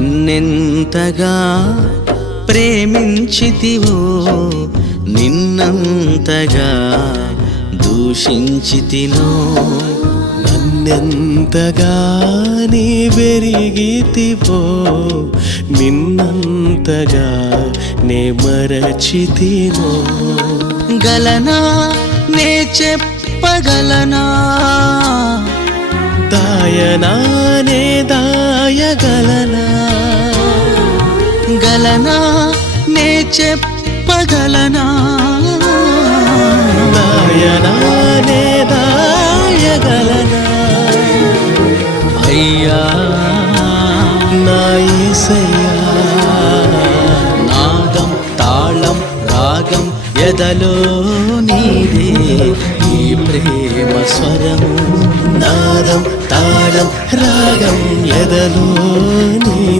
నన్నెంతగా ప్రేమించితివో నిన్నంతగా దూషించితినో నన్నెంతగా నీ పెరిగితివో నిన్నంతగా నే మరచితినో గలనా నే చెప్పగలనా దాయనా నే దాయగలనా గలనా నే చెప్పగలనా దాయనా నే దాయగలనా అయ్యా నా యేసయ్యా నాదం తాళం రాగం ఎదలో నీదే ఈ ప్రేమ స్వరము నాదం తాళం రాగం ఎదలో నీ